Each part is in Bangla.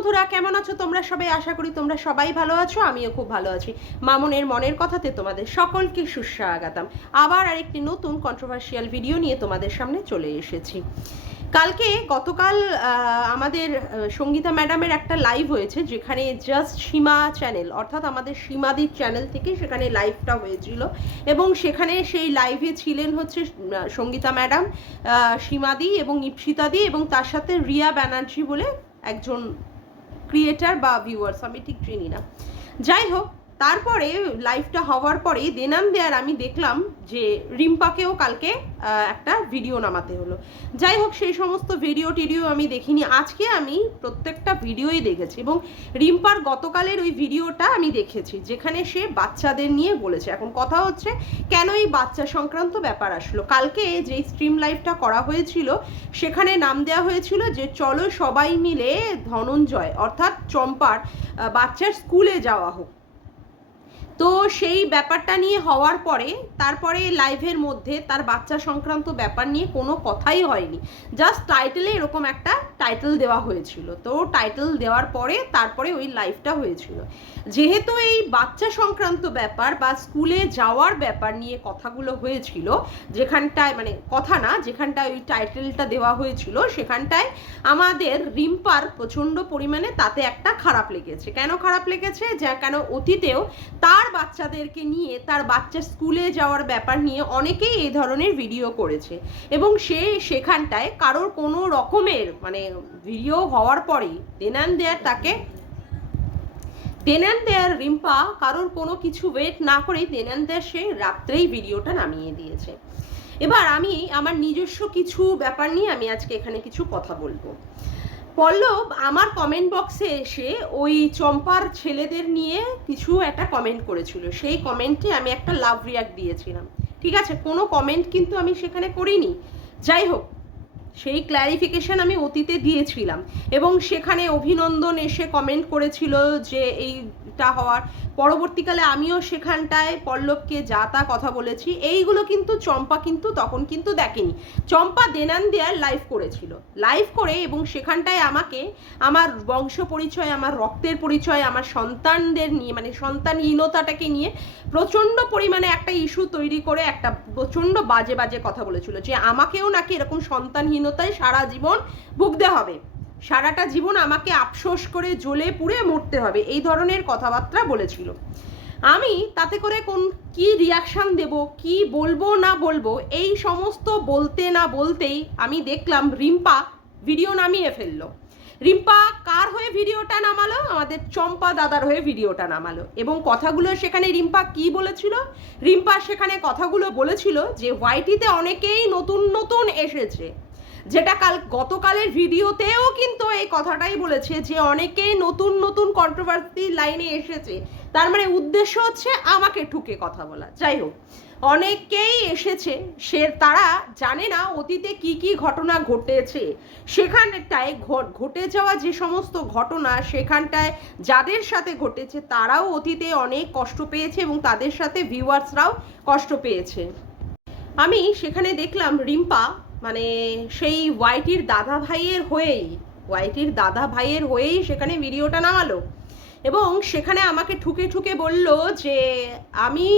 বন্ধুরা, কেমন আছো তোমরা সবাই? আশা করি তোমরা সবাই ভালো আছো, আমিও খুব ভালো আছি। মামনের মনের কথাতে তোমাদের সকলকে সুস্বাগতম। আবার আরেকটি নতুন কন্ট্রোভার্সিয়াল ভিডিও নিয়ে তোমাদের সামনে চলে এসেছি। গতকাল আমাদের সঙ্গীতা ম্যাডামের একটা লাইভ হয়েছে, যেখানে জাস্ট সীমা চ্যানেল, অর্থাৎ আমাদের সীমাদির চ্যানেল থেকে সেখানে লাইভটা হয়েছিল। এবং সেখানে সেই লাইভে ছিলেন হচ্ছে সঙ্গীতা ম্যাডাম, সীমাদি এবং ইপসিতাদি, এবং তার সাথে রিয়া ব্যানার্জি বলে একজন ক্রিয়েটার বা ভিউয়ার্স, আমি ঠিক চিনি না। যাই হোক, তারপরে লাইভটা হওয়ার পরে দেনাম দেয়ার আমি দেখলাম যে রিম্পাকেও কালকে একটা ভিডিও নামাতে হলো। যাই হোক, সেই সমস্ত ভিডিও আমি দেখিনি। আজকে আমি প্রত্যেকটা ভিডিওই দেখেছি এবং রিম্পার গতকালের ওই ভিডিওটা আমি দেখেছি, যেখানে সে বাচ্চাদের নিয়ে বলেছে। এখন কথা হচ্ছে, কেন এই বাচ্চা সংক্রান্ত ব্যাপার আসলো? কালকে যে স্ট্রিম লাইভটা করা হয়েছিল, সেখানে নাম দেওয়া হয়েছিল যে চলো সবাই মিলে ধনঞ্জয় অর্থাৎ চম্পার বাচ্চার স্কুলে যাওয়া হোক। তো সেই ব্যাপারটা নিয়ে হওয়ার পরে তারপরে লাইভের মধ্যে তার বাচ্চা সংক্রান্ত ব্যাপার নিয়ে কোনো কথাই হয়নি, জাস্ট টাইটেলে এরকম একটা টাইটেল দেওয়া হয়েছিল। তো টাইটেল দেওয়ার পরে তারপরে ওই লাইভটা হয়েছিল। যেহেতু এই বাচ্চা সংক্রান্ত ব্যাপার বা স্কুলে যাওয়ার ব্যাপার নিয়ে কথাগুলো হয়েছিল, যেখানটায় মানে কথা না, যেখানটায় ওই টাইটেলটা দেওয়া হয়েছিল, সেখানটায় আমাদের রিম্পার প্রচণ্ড পরিমাণে তাতে একটা খারাপ লেগেছে। কেন খারাপ লেগেছে? যা কেন অতীতেও তার বাচ্চাদেরকে নিয়ে, তার বাচ্চা স্কুলে যাওয়ার ব্যাপার নিয়ে অনেকেই এই ধরনের ভিডিও করেছে, এবং সেখানটায় কারোর কোনো রকমের মানে ভিডিও হওয়ার পরেই দেনান দেয়ার রিম্পা কারোর কোনো কিছু ওয়েট না করেই দেনান দেয়ার সে রাত্রেই ভিডিওটা নামিয়ে দিয়েছে। এবার আমি আমার নিজস্ব কিছু ব্যাপার নিয়ে আমি আজকে এখানে কিছু কথা বলবো। পল্লব আমার কমেন্ট বক্সে এসে ওই চম্পার ছেলেদের নিয়ে কিছু একটা কমেন্ট করেছিল। সেই কমেন্টে আমি একটা লাভ রিয়াক্ট দিয়েছিলাম, ঠিক আছে? কোনো কমেন্ট কিন্তু আমি সেখানে করিনি। যাই হোক, সেই ক্ল্যারিফিকেশন আমি অতীতে দিয়েছিলাম, এবং সেখানে অভিনন্দন এসে কমেন্ট করেছিল যে এইটা হওয়ার পরবর্তীকালে আমিও সেখানটায় পল্লবকে যা তা কথা বলেছি। এইগুলো কিন্তু চম্পা কিন্তু তখন কিন্তু দেখেনি। চম্পা দেনান দেয়ার লাইভ করেছিল, লাইভ করে, এবং সেখানটায় আমাকে আমার বংশ পরিচয়, আমার রক্তের পরিচয়, আমার সন্তানদের নিয়ে মানে সন্তানহীনতাটাকে নিয়ে প্রচণ্ড পরিমাণে একটা ইস্যু তৈরি করে একটা প্রচণ্ড বাজে বাজে কথা বলেছিল, যে আমাকেও নাকি এরকম সন্তানহীনতায় সারা জীবন ভুগতে হবে, সারাটা জীবন আমাকে আফসোস করে জ্বলে পুড়ে মরতে হবে, এই ধরনের কথাবার্তা বলেছিল। আমি তাতে করে কি রিয়াকশান দেব, কি বলবো না বলবো, এই সমস্ত বলতে না বলতেই আমি দেখলাম রিম্পা ভিডিও নামিয়ে ফেললো। রিম্পা কার হয়ে ভিডিওটা নামালো? আমাদের চম্পা দাদার হয়ে ভিডিওটা নামালো। এবং কথাগুলো সেখানে রিম্পা কি বলেছিল? রিম্পা সেখানে কথাগুলো বলেছিল যে ওয়াইটিতে অনেকেই নতুন নতুন এসেছে, যেটা গতকালের ভিডিওতেও কিন্তু এই কথাটাই বলেছে যে অনেকেই নতুন নতুন কন্ট্রোভার্সি লাইনে এসেছে। তার মানে উদ্দেশ্য হচ্ছে আমাকে ঠুকে কথা বলা। যাই হোক, অনেকেই এসেছে, তারা জানে না অতীতে কি কি ঘটনা ঘটেছে। সেখানটায় ঘটে যাওয়া যে সমস্ত ঘটনা, সেখানটায় যাদের সাথে ঘটেছে তারাও অতীতে অনেক কষ্ট পেয়েছে, এবং তাদের সাথে ভিউয়ার্সরাও কষ্ট পেয়েছে। আমি সেখানে দেখলাম রিম্পা মানে সেই ওয়াইটির দাদা ভাইয়ের হয়েই সেখানে ভিডিওটা নামালো, এবং সেখানে আমাকে ঠুকে ঠুকে বলল যে আমি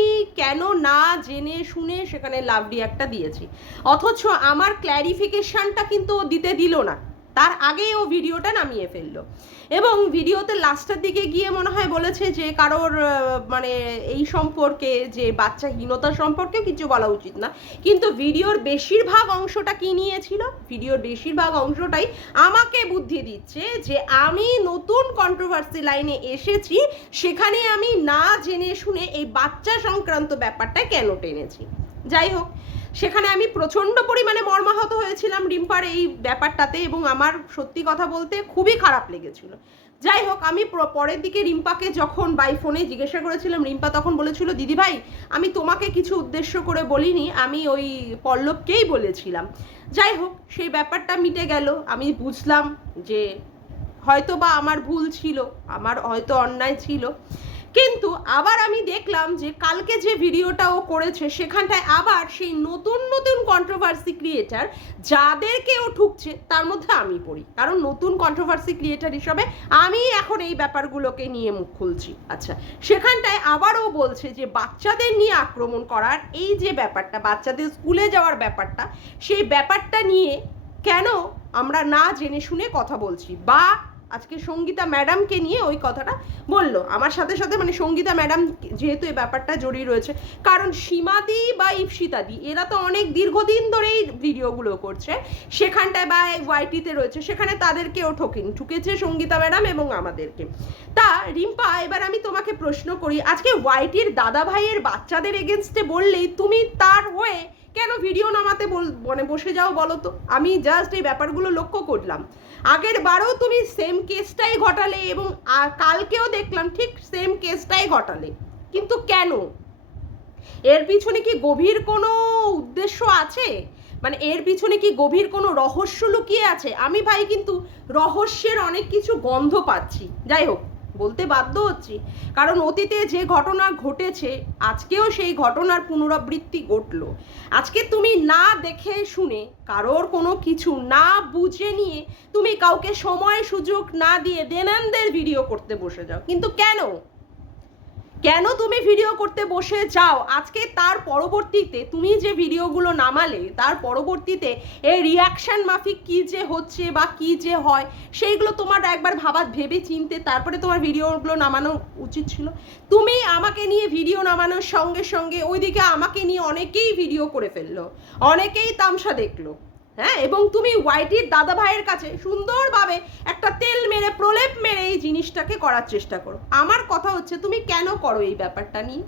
কেন না জেনে শুনে সেখানে লাভ রিয়াক্টটা দিয়েছি, অথচ আমার ক্ল্যারিফিকেশনটা কিন্তু ও দিতে দিল না, তার আগেই ও ভিডিওটা নামিয়ে ফেললো। এবং ভিডিওতে লাস্টের দিকে গিয়ে মনে হয় বলেছে যে কারোর মানে এই সম্পর্কে, যে বাচ্চাহীনতা সম্পর্কে কিছু বলা উচিত না, কিন্তু ভিডিওর বেশিরভাগ অংশটা কি নিয়েছিল? ভিডিওর বেশিরভাগ অংশটাই আমাকে বুদ্ধি দিচ্ছে যে আমি নতুন কন্ট্রোভার্সি লাইনে এসেছি, সেখানে আমি না জেনে শুনে এই বাচ্চা সংক্রান্ত ব্যাপারটা কেন টেনেছি। যাই হোক, সেখানে আমি প্রচণ্ড পরিমাণে মর্মাহত হয়েছিলাম রিম্পার এই ব্যাপারটাতে, এবং আমার সত্যি কথা বলতে খুবই খারাপ লেগেছিল। যাই হোক, আমি পরের দিকে রিম্পাকে যখন বাই ফোনে জিজ্ঞাসা করেছিলাম, রিম্পা তখন বলেছিল দিদি ভাই আমি তোমাকে কিছু উদ্দেশ্য করে বলিনি, আমি ওই পল্লবকেই বলেছিলাম। যাই হোক, সেই ব্যাপারটা মিটে গেল। আমি বুঝলাম যে হয়তো বা আমার ভুল ছিল, আমার হয়তো অন্যায় ছিল, কিন্তু আবার আমি দেখলাম যে কালকে যে ভিডিওটা ও করেছে সেখানটায় আবার সেই নতুন নতুন কন্ট্রোভার্সি ক্রিয়েটার যাদেরকে ও ঠুকছে তার মধ্যে আমি পড়ি, কারণ নতুন কন্ট্রোভার্সি ক্রিয়েটার হিসাবে আমি এখন এই ব্যাপারগুলোকে নিয়ে মুখ খুলছি। আচ্ছা, সেখানটায় আবারও বলছে যে বাচ্চাদের নিয়ে আক্রমণ করার এই যে ব্যাপারটা, বাচ্চাদের স্কুলে যাওয়ার ব্যাপারটা, সেই ব্যাপারটা নিয়ে কেন আমরা না জেনে শুনে কথা বলছি, বা আজকে সঙ্গীতা ম্যাডামকে নিয়ে ওই কথাটা বললো আমার সাথে সাথে, মানে সঙ্গীতা ম্যাডাম যেহেতু এই ব্যাপারটা জড়িয়ে রয়েছে, কারণ সীমাদি বা ইপসিতাদি এরা তো অনেক দীর্ঘদিন ধরেই ভিডিওগুলো করছে সেখানটায়, বা ওয়াইটিতে রয়েছে, সেখানে তাদেরকেও ঠুকেছে সঙ্গীতা ম্যাডাম এবং আমাদেরকে। তা রিম্পা, এবার আমি তোমাকে প্রশ্ন করি, আজকে ওয়াইটির দাদা ভাইয়ের বাচ্চাদের এগেনস্টে বললেই তুমি তার হয়ে কেন ভিডিও নামাতে মানে বসে যাও বলো তো? আমি জাস্ট এই ব্যাপারগুলো লক্ষ্য করলাম। আগের বারও তুমি সেম কেসটাই ঘটালে এবং কালকেও দেখলাম ঠিক সেম কেসটাই ঘটালে, কিন্তু কেন? এর পিছনে কি গভীর কোনো উদ্দেশ্য আছে? মানে এর পিছনে কি গভীর কোনো রহস্য লুকিয়ে আছে? আমি ভাই কিন্তু রহস্যের অনেক কিছু গন্ধ পাচ্ছি। যাই হোক, বলতে বাধ্য হচ্ছি, কারণ অতীতে যে ঘটনা ঘটেছে আজকেও সেই ঘটনার পুনরাবৃত্তি ঘটলো। আজকে তুমি না দেখে শুনে, কারোর কোনো কিছু না বুঝে নিয়ে তুমি কাউকে সময় সুযোগ না দিয়ে দেনানদের ভিডিও করতে বসে যাও, কিন্তু কেন? কেন তুমি ভিডিও করতে বসে যাও? আজকে তার পরবর্তীতে তুমি যে ভিডিওগুলো নামালে তার পরবর্তীতে এই রিয়াকশান মাফিক কি যে হচ্ছে বা কি যে হয় সেইগুলো তোমার একবার ভেবে চিনতে তারপরে তোমার ভিডিওগুলো নামানো উচিত ছিল। তুমি আমাকে নিয়ে ভিডিও নামানোর সঙ্গে সঙ্গে ওইদিকে আমাকে নিয়ে অনেকেই ভিডিও করে ফেললো, অনেকেই তামসা দেখলো, হ্যাঁ, এবং তুমি ওয়াইটির দাদা ভাইয়ের কাছে সুন্দরভাবে একটা তেল মেরে প্রলেপ মেরে এই জিনিসটাকে করার চেষ্টা করো। আমার কথা হচ্ছে তুমি কেন করো এই ব্যাপারটা নিয়ে?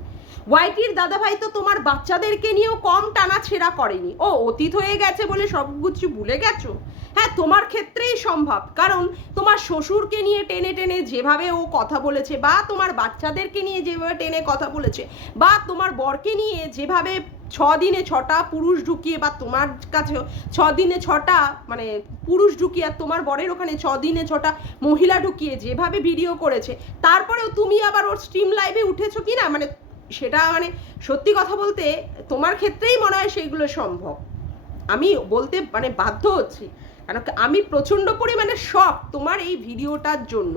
ওয়াইটির দাদা ভাই তো তোমার বাচ্চাদেরকে নিয়েও কম টানা ছেঁড়া করেনি। ও অতীত হয়ে গেছে বলে সব কিছু ভুলে গেছো? হ্যাঁ, তোমার ক্ষেত্রেই সম্ভব, কারণ তোমার শ্বশুরকে নিয়ে টেনে টেনে যেভাবে ও কথা বলেছে, বা তোমার বাচ্চাদেরকে নিয়ে যেভাবে টেনে কথা বলেছে, বা তোমার বরকে নিয়ে যেভাবে 6 দিনে 6টা পুরুষ ঢুকিয়ে, বা তোমার কাছে 6 দিনে 6টা মানে পুরুষ ঢুকিয়ে আর তোমার বরের ওখানে 6 দিনে 6টা মহিলা ঢুকিয়ে যেভাবে ভিডিও করেছে, তারপরেও তুমি আবার ওর স্ট্রিম লাইভে উঠেছো কি না, মানে সেটা মানে সত্যি কথা বলতে তোমার ক্ষেত্রেই মনে হয় সেইগুলো সম্ভব। আমি বলতে মানে বাধ্য হচ্ছি, কারণ আমি প্রচণ্ড পরিমাণে শক তোমার এই ভিডিওটার জন্য।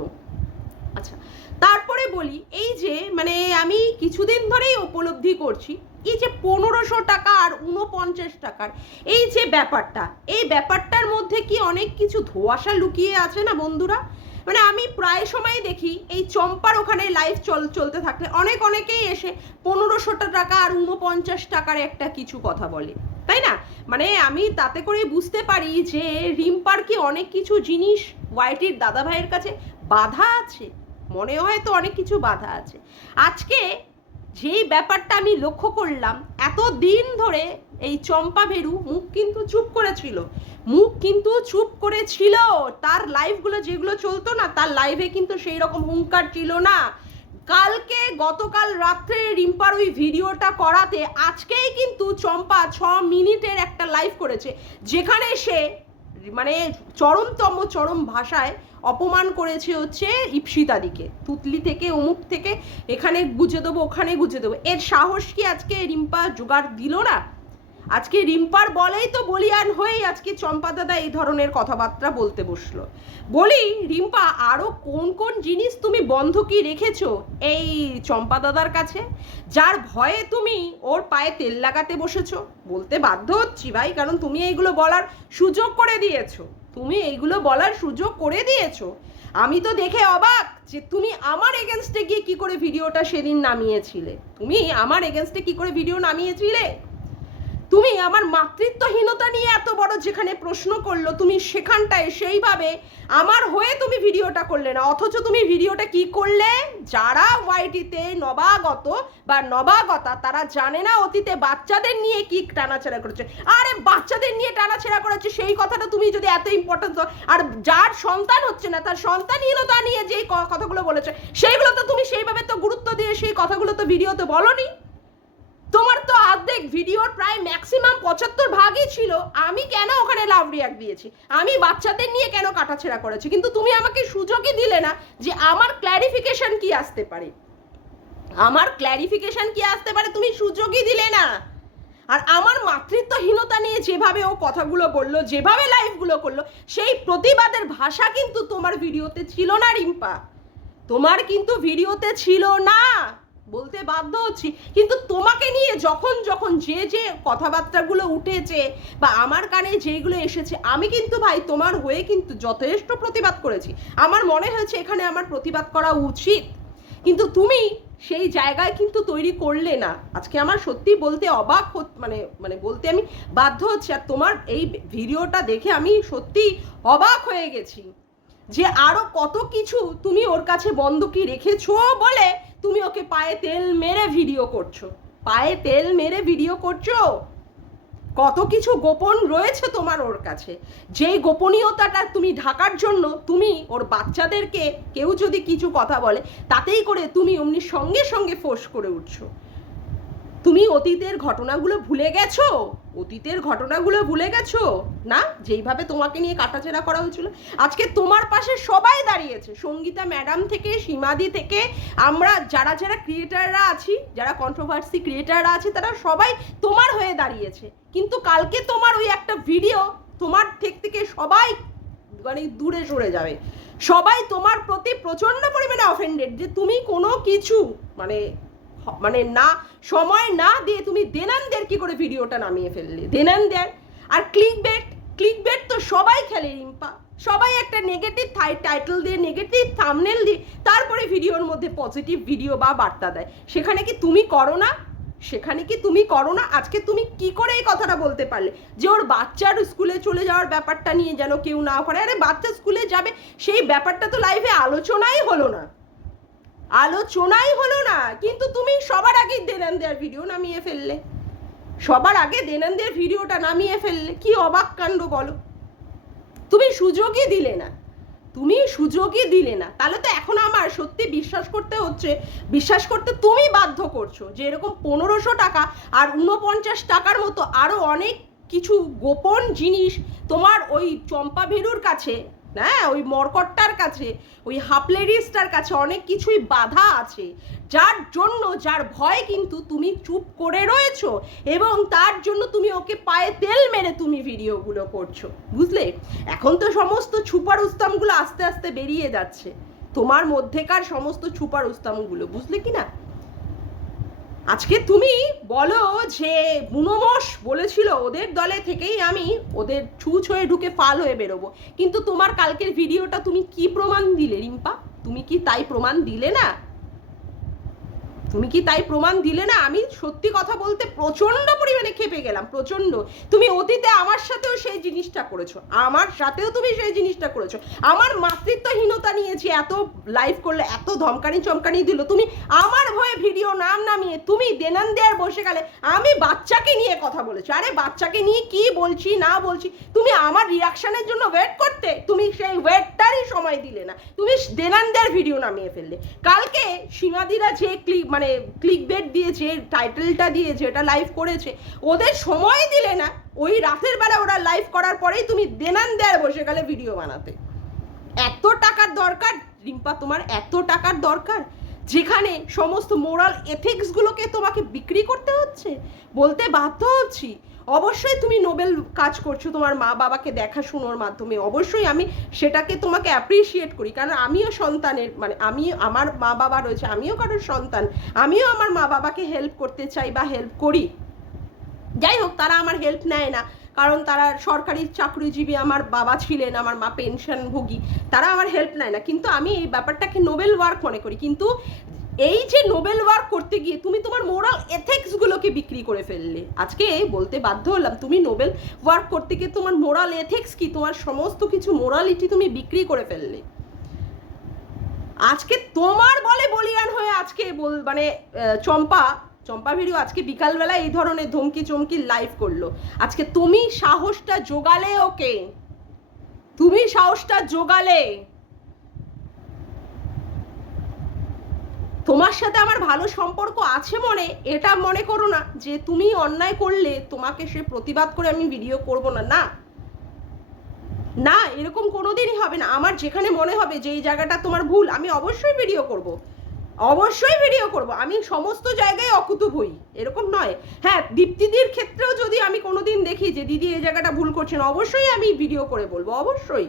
আচ্ছা, তারপরে বলি, এই যে মানে আমি কিছুদিন ধরেই উপলব্ধি করছি এই যে 1500 টাকা আর 49 টাকার এই যে ব্যাপারটা, এই ব্যাপারটার মধ্যে কি অনেক কিছু ধোঁয়াশা লুকিয়ে আছে না বন্ধুরা? মানে আমি প্রায় সময় দেখি এই চম্পার ওখানে লাইভ চলতে থাকলে অনেকেই এসে 1500 টাকা আর 49 টাকার একটা কিছু কথা বলে, তাই না? মানে আমি তাতে করে বুঝতে পারি যে রিম্পার কি অনেক কিছু জিনিস ওয়াইটির দাদা ভাইয়ের কাছে বাধা আছে, মনে হয় তো অনেক কিছু বাধা আছে। আজকে যেই ব্যাপারটা আমি লক্ষ্য করলাম, এত দিন ধরে এই চম্পা ভেরু মুখ কিন্তু চুপ করেছিল, তার লাইভগুলো যেগুলো চলতো না, তার লাইভে কিন্তু সেই রকম হুঙ্কার ছিল না। গতকাল রাত্রে রিম্পার ওই ভিডিওটা করাতে আজকেই কিন্তু চম্পা 6 মিনিটের একটা লাইভ করেছে, যেখানে সে মানে চরম ভাষায় অপমান করেছে হচ্ছে ইপসিতাদিকে, তুতলি থেকে অমুক থেকে এখানে গুজে দেবো ওখানে গুজে দেবো। এর সাহস কি আজকে রিম্পা জোগাড় দিল না? আজকে রিম্পার বলেই তো বলিয়ান হয়েই আজকে চম্পা দাদা এই ধরনের কথাবার্তা বলতে বসলো। বলি রিম্পা, আরও কোন কোন জিনিস তুমি বন্ধকি রেখেছো এই চম্পা দাদার কাছে, যার ভয়ে তুমি ওর পায়ে তেল লাগাতে বসেছো? বলতে বাধ্য হচ্ছি ভাই, কারণ তুমি এইগুলো বলার সুযোগ করে দিয়েছো। আমি তো দেখে অবাক যে তুমি আমার এগেনস্টে গিয়ে কি করে ভিডিওটা সেদিন নামিয়েছিলে। তুমি আমার মাতৃত্বহীনতা নিয়ে এত বড় যেখানে প্রশ্ন করলো, তুমি সেখানটায় সেইভাবে আমার হয়ে তুমি ভিডিওটা করলে না, অথচ তুমি ভিডিওটা কি করলে? যারা ওয়াইটিতে নবাগতা তারা জানে না অতীতে বাচ্চাদের নিয়ে কি টানাছেড়া করেছে। আরে বাচ্চাদের নিয়ে টানাছেড়া করেছে সেই কথাটা তুমি যদি এত ইম্পর্টেন্স, আর যার সন্তান হচ্ছে না তার সন্তানহীনতা নিয়ে যেই কথাগুলো বলেছে সেইগুলো তো তুমি সেইভাবে তো গুরুত্ব দিয়ে সেই কথাগুলো তো ভিডিওতে বলোনি। তোমার তো অর্ধেক ভিডিওর প্রায় ম্যাক্সিমাম 75% ছিল আমি কেন ওখানে লাভ রিয়াক্ট দিয়েছি, আমি বাচ্চাদের নিয়ে কেন কাটাছেড়া করেছি, কিন্তু তুমি আমাকে সুযোগই দিলে না যে আমার ক্ল্যারিফিকেশন কি আসতে পারে। আমার ক্ল্যারিফিকেশন কি আসতে পারে তুমি সুযোগই দিলে না। আর আমার মাতৃত্বহীনতা নিয়ে যেভাবে ও কথাগুলো বললো, যেভাবে লাইভগুলো করলো, সেই প্রতিবাদের ভাষা কিন্তু তোমার ভিডিওতে ছিল না রিম্পা, তোমার কিন্তু ভিডিওতে ছিল না, বলতে বাধ্য হচ্ছি। কিন্তু তোমাকে নিয়ে যখন যখন যে যে কথাবার্তাগুলো উঠেছে বা আমার কানে যেগুলো এসেছে, আমি কিন্তু ভাই তোমার হয়ে কিন্তু যথেষ্ট প্রতিবাদ করেছি। আমার মনে হয়েছে এখানে আমার প্রতিবাদ করা উচিত, কিন্তু তুমি সেই জায়গায় কিন্তু তৈরি করলে না। আজকে আমার সত্যি বলতে অবাক মানে মানে বলতে আমি বাধ্য হচ্ছি। আর তোমার এই ভিডিওটা দেখে আমি সত্যি অবাক হয়ে গেছি যে আরো কত কিছু তুমি ওর কাছে বন্ধকি রেখেছো বলে তুমি ওকে পায়ে তেল মেরে ভিডিও করছো, পায়ে তেল মেরে ভিডিও করছো। কত কিছু গোপন রয়েছে তোমার ওর কাছে, যেই গোপনীয়তাটা তুমি ঢাকার জন্য তুমি ওর বাচ্চাদেরকে কেউ যদি কিছু কথা বলে তাতেই করে তুমি অমনি সঙ্গে সঙ্গে ফোর্স করে উঠছো। তুমি অতীতের ঘটনাগুলো ভুলে গেছো, অতীতের ঘটনাগুলো ভুলে গেছো না, যেইভাবে তোমাকে নিয়ে কাটাছেড়া করা হয়েছিল। আজকে তোমার পাশে সবাই দাঁড়িয়েছে, সঙ্গীতা ম্যাডাম থেকে সীমাদি থেকে আমরা যারা যারা ক্রিয়েটাররা আছি, যারা কন্ট্রোভার্সি ক্রিয়েটাররা আছে, তারা সবাই তোমার হয়ে দাঁড়িয়েছে। কিন্তু কালকে তোমার ওই একটা ভিডিও তোমার থেকে সবাই মানে দূরে সরে যাবে, সবাই তোমার প্রতি প্রচন্ড পরিমাণে অফেন্ডেড যে তুমি কোনো কিছু মানে মানে না সময় না দিয়ে তুমি দেনানদের কি করে ভিডিওটা নামিয়ে ফেললে, দেনানদের। আর ক্লিকবেট তো সবাই খেলে রিম্পা, সবাই একটা নেগেটিভ টাইটেল দিয়ে, নেগেটিভ থাম্বনেল দিয়ে তারপরে ভিডিওর মধ্যে পজিটিভ ভিডিও বা বার্তা দেয়। সেখানে কি তুমি করো না? সেখানে কি তুমি করো না? আজকে তুমি কি করে এই কথাটা বলতে পারলে যে ওর বাচ্চার স্কুলে চলে যাওয়ার ব্যাপারটা নিয়ে যেন কেউ না করে? আরে বাচ্চা স্কুলে যাবে সেই ব্যাপারটা তো লাইভে আলোচনাই হলো না, আলোচনাই হলো না, কিন্তু তুমি সবার আগে দেনানদের ভিডিও নামিয়ে ফেললে, সবার আগে দেনানদের ভিডিওটা নামিয়ে ফেললে। কি অবাক কাণ্ড বলো, তুমি সুযোগই দিলে না, তুমি সুযোগই দিলে না। তাহলে তো এখন আমার সত্যি বিশ্বাস করতে হচ্ছে, বিশ্বাস করতে তুমি বাধ্য করছো যে এরকম 1500 টাকা আর 49 টাকার মতো আরো অনেক কিছু গোপন জিনিস তোমার ওই চম্পা ভেরুর কাছে, হ্যাঁ ওই মরকটটার কাছে, ওই হাফলেরিস্টার কাছে অনেক কিছুই বাধা আছে, যার জন্য যার ভয় কিন্তু তুমি চুপ করে রয়েছো এবং তার জন্য তুমি ওকে পায়ে তেল মেরে তুমি ভিডিওগুলো করছো, বুঝলে? এখন তো সমস্ত ছুপার উস্তামগুলো আস্তে আস্তে বেরিয়ে যাচ্ছে, তোমার মধ্যেকার সমস্ত ছুপার উস্তামগুলো, বুঝলে কি না? আজকে তুমি বলো যে বুনোমস বলেছিল ওদের দলে থেকেই আমি ওদের ছুঁচ হয়ে ঢুকে ফাল হয়ে বেরোবো, কিন্তু তোমার কালকের ভিডিওটা তুমি কি প্রমাণ দিলে রিম্পা? তুমি কি তাই প্রমাণ দিলে না? তুমি কি তাই প্রমাণ দিলে না? আমি সত্যি কথা বলতে প্রচন্ড পরিমাণে খেপে গেলাম, প্রচন্ড। তুমি অতীতে আমার সাথেও সেই জিনিসটা করেছো, আমার সাথেও তুমি সেই জিনিসটা করেছো। আমার মাতৃত্বহীনতা নিয়ে যে এত লাইভ করলে, এত ধমকানি চমকানি দিল, তুমি আমার ভয়ে ভিডিও নাম নামিয়ে তুমি দেনান দেয়ার বসে গেলে। আমি বাচ্চাকে নিয়ে কথা বলেছি, আরে বাচ্চাকে নিয়ে কি বলছি না বলছি তুমি আমার রিয়াকশনের জন্য ওয়েট করতে, তুমি সেই ওয়েটটারই সময় দিলে না, তুমি দেনান দেয়ার ভিডিও নামিয়ে ফেললে। কালকে সীমাদিরা যে মানে ক্লিকবেট দিয়েছে, টাইটেলটা দিয়েছে, এটা লাইভ করেছে, ওদের সময় দিলে না। ওই রাতের বেলা ওরা লাইভ করার পরেই তুমি দেনান দেয়ার বসে গেলে ভিডিও বানাতে। এত টাকার দরকার রিম্পা, তোমার এত টাকার দরকার যেখানে সমস্ত মোরাল এথিক্সগুলোকে তোমাকে বিক্রি করতে হচ্ছে? বলতে বাধ্য হচ্ছি, অবশ্যই তুমি নোবেল কাজ করছো তোমার মা বাবাকে দেখাশোনার মাধ্যমে, অবশ্যই আমি সেটাকে তোমাকে অ্যাপ্রিসিয়েট করি, কারণ আমিও সন্তানের মানে আমি আমার মা বাবা রয়েছে, আমিও কারোর সন্তান, আমিও আমার মা বাবাকে হেল্প করতে চাই বা হেল্প করি। যাই হোক, তারা আমার হেল্প নেয় না, কারণ তারা সরকারি চাকরিজীবী, আমার বাবা ছিলেন, আমার মা পেনশনভোগী, তারা আমার হেল্প নেয় না। কিন্তু আমি এই ব্যাপারটাকে নোবেল ওয়ার্ক মনে করি। কিন্তু এই যে নোবেল ওয়ার্ক করতে গিয়ে তুমি তোমার মোরাল এথিক্সগুলোকে বিক্রি করে ফেললে। আজকে বলতে বাধ্য হলাম, তুমি নোবেল ওয়ার্ক করতে গিয়ে তোমার মোরাল এথিক্স কি, তোমার সমস্ত কিছু মোরালিটি তুমি বিক্রি করে ফেললে। আজকে তোমার বলে বলিয়ান হয়ে আজকে মানে চম্পা ভিডিও আজকে বিকালবেলা এই ধরনের ধমকি চমকি লাইভ করলো। আজকে তুমি সাহসটা জোগালে ওকে, তুমি সাহসটা জোগালে। তোমার সাথে আমার ভালো সম্পর্ক আছে মনে, এটা মনে করো না যে তুমি অন্যায় করলে তোমাকে সে প্রতিবাদ করে আমি ভিডিও করব না, না না, এরকম কোনোদিনই হবে না। আমার যেখানে মনে হবে যে এই জায়গাটা তোমার ভুল, আমি অবশ্যই ভিডিও করব, অবশ্যই ভিডিও করব, আমি সমস্ত জায়গায় অকুতু হই, এরকম নয়। হ্যাঁ, দীপ্তিদির ক্ষেত্রেও যদি আমি কোনোদিন দেখি যে দিদি এই জায়গাটা ভুল করছেন, অবশ্যই আমি ভিডিও করে বলবো, অবশ্যই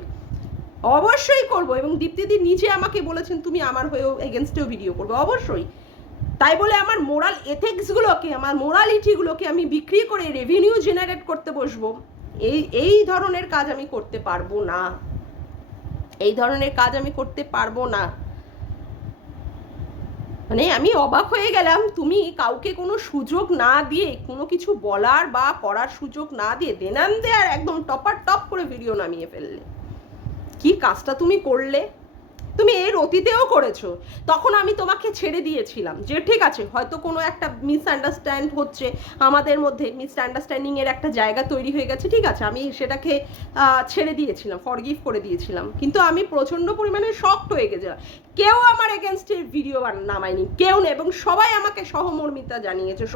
অবশ্যই করব। এবং দীপ্তিদি নিজে আমাকে বলেছেন তুমি আমার হয়েও এগেনস্টেও ভিডিও করবে, অবশ্যই। তাই বলে আমার মোরাল এথিক্সগুলোকে, আমার মোরালিটিগুলোকে আমি বিক্রি করে রেভিনিউ জেনারেট করতে বসবো, এই ধরনের কাজ আমি করতে পারবো না, এই ধরনের কাজ আমি করতে পারবো না। মানে আমি অবাক হয়ে গেলাম, তুমি কাউকে কোনো সুযোগ না দিয়ে, কোনো কিছু বলার বা করার সুযোগ না দিয়ে দেনান দেয়ার একদম টপ করে ভিডিও নামিয়ে ফেললে। কি কাজটা তুমি করলে? তুমি এর অতীতেও করেছো, তখন আমি তোমাকে ছেড়ে দিয়েছিলাম যে ঠিক আছে হয়তো কোনো একটা মিসআন্ডারস্ট্যান্ড হচ্ছে আমাদের মধ্যে, মিসআন্ডারস্ট্যান্ডিংয়ের একটা জায়গা তৈরি হয়ে গেছে, ঠিক আছে আমি সেটাকে ছেড়ে দিয়েছিলাম, ফরগিভ করে দিয়েছিলাম। কিন্তু আমি প্রচণ্ড পরিমাণে শকড হয়ে গেছিলাম, কেউ আমার এগেনস্টে ভিডিও নামায়নি, কেউ নেই, এবং সবাই আমাকে সহমর্মিতা জানিয়েছে,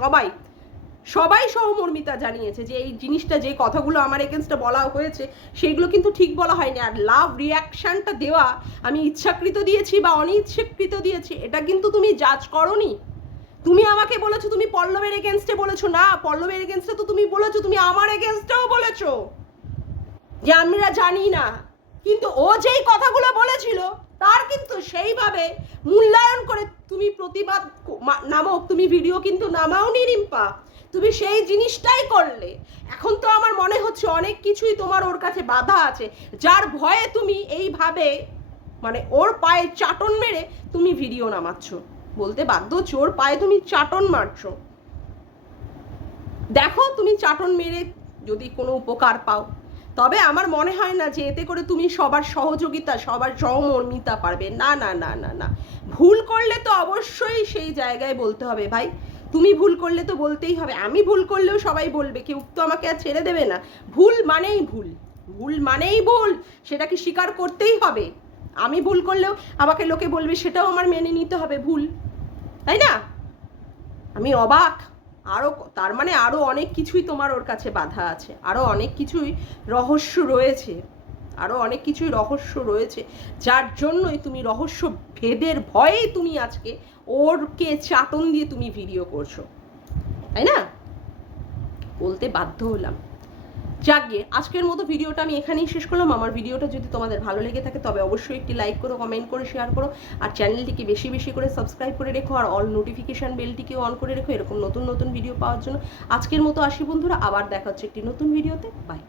সবাই সহমর্মিতা জানিয়েছে যে এই জিনিসটা, যে কথাগুলো আমার এগেনস্টে বলা হয়েছে সেইগুলো কিন্তু ঠিক বলা হয়নি। আর লাভ রিয়াকশানটা দেওয়া আমি ইচ্ছাকৃত দিয়েছি বা অনিচ্ছাকৃত দিয়েছি এটা কিন্তু তুমি জাজ করোনি। তুমি আমাকে বলেছো তুমি পল্লবের এগেনস্টে বলেছো, না পল্লবের এগেনস্টে তো তুমি বলেছো, তুমি আমার এগেনস্টেও বলেছো যে আমরা জানি না, কিন্তু ও যেই কথাগুলো বলেছিল তার কিন্তু সেইভাবে মূল্যায়ন করে তুমি প্রতিবাদ নামক তুমি ভিডিও কিন্তু নামাওনি রিম্পা, তুমি সেই জিনিসটাই করলে। এখন তো আমার মনে হচ্ছে অনেক কিছুই তোমার ওর কাছে বাধা আছে, যার ভয়ে তুমি এইভাবে মানে ওর পায়ে চাটন মেরে তুমি ভিডিও নামাচ্ছ, বলতে বাধ্য হচ্ছে ওর পায়ে তুমি চাটন মারছো। দেখো তুমি চাটন মেরে যদি কোনো উপকার পাও, তবে আমার মনে হয় না যে এতে করে তুমি সবার সহযোগিতা, সবার সহমর্মিতা পারবে, না না না না না। ভুল করলে তো অবশ্যই সেই জায়গায় বলতে হবে ভাই, তুমি ভুল করলে তো বলতেই হবে, আমি ভুল করলেও সবাই বলবে, কেউ তো আমাকে আর ছেড়ে দেবে না। ভুল মানেই ভুল, ভুল মানেই ভুল, সেটাকে স্বীকার করতেই হবে। আমি ভুল করলেও আমাকে লোকে বলবে, সেটাও আমার মেনে নিতে হবে ভুল, তাই না? আমি অবাক। আরও তার মানে আরও অনেক কিছুই তোমার ওর কাছে বাধা আছে, আরও অনেক কিছুই রহস্য রয়েছে, আরও অনেক কিছুই রহস্য রয়েছে, যার জন্যই তুমি রহস্য ভেদের ভয়েই তুমি আজকে ওরকে চাটন দিয়ে তুমি ভিডিও করছো, তাই না? বলতে বাধ্য হলাম। যাকে আজকের মতো ভিডিওটা আমি এখানেই শেষ করলাম। আমার ভিডিওটা যদি তোমাদের ভালো লেগে থাকে তবে অবশ্যই একটি লাইক করো, কমেন্ট করে শেয়ার করো, আর চ্যানেলটিকে বেশি বেশি করে সাবস্ক্রাইব করে রেখো, আর অল নোটিফিকেশান বেলটিকেও অন করে রেখো এরকম নতুন নতুন ভিডিও পাওয়ার জন্য। আজকের মতো আসি বন্ধুরা, আবার দেখা হচ্ছে একটি নতুন ভিডিওতে, বাই।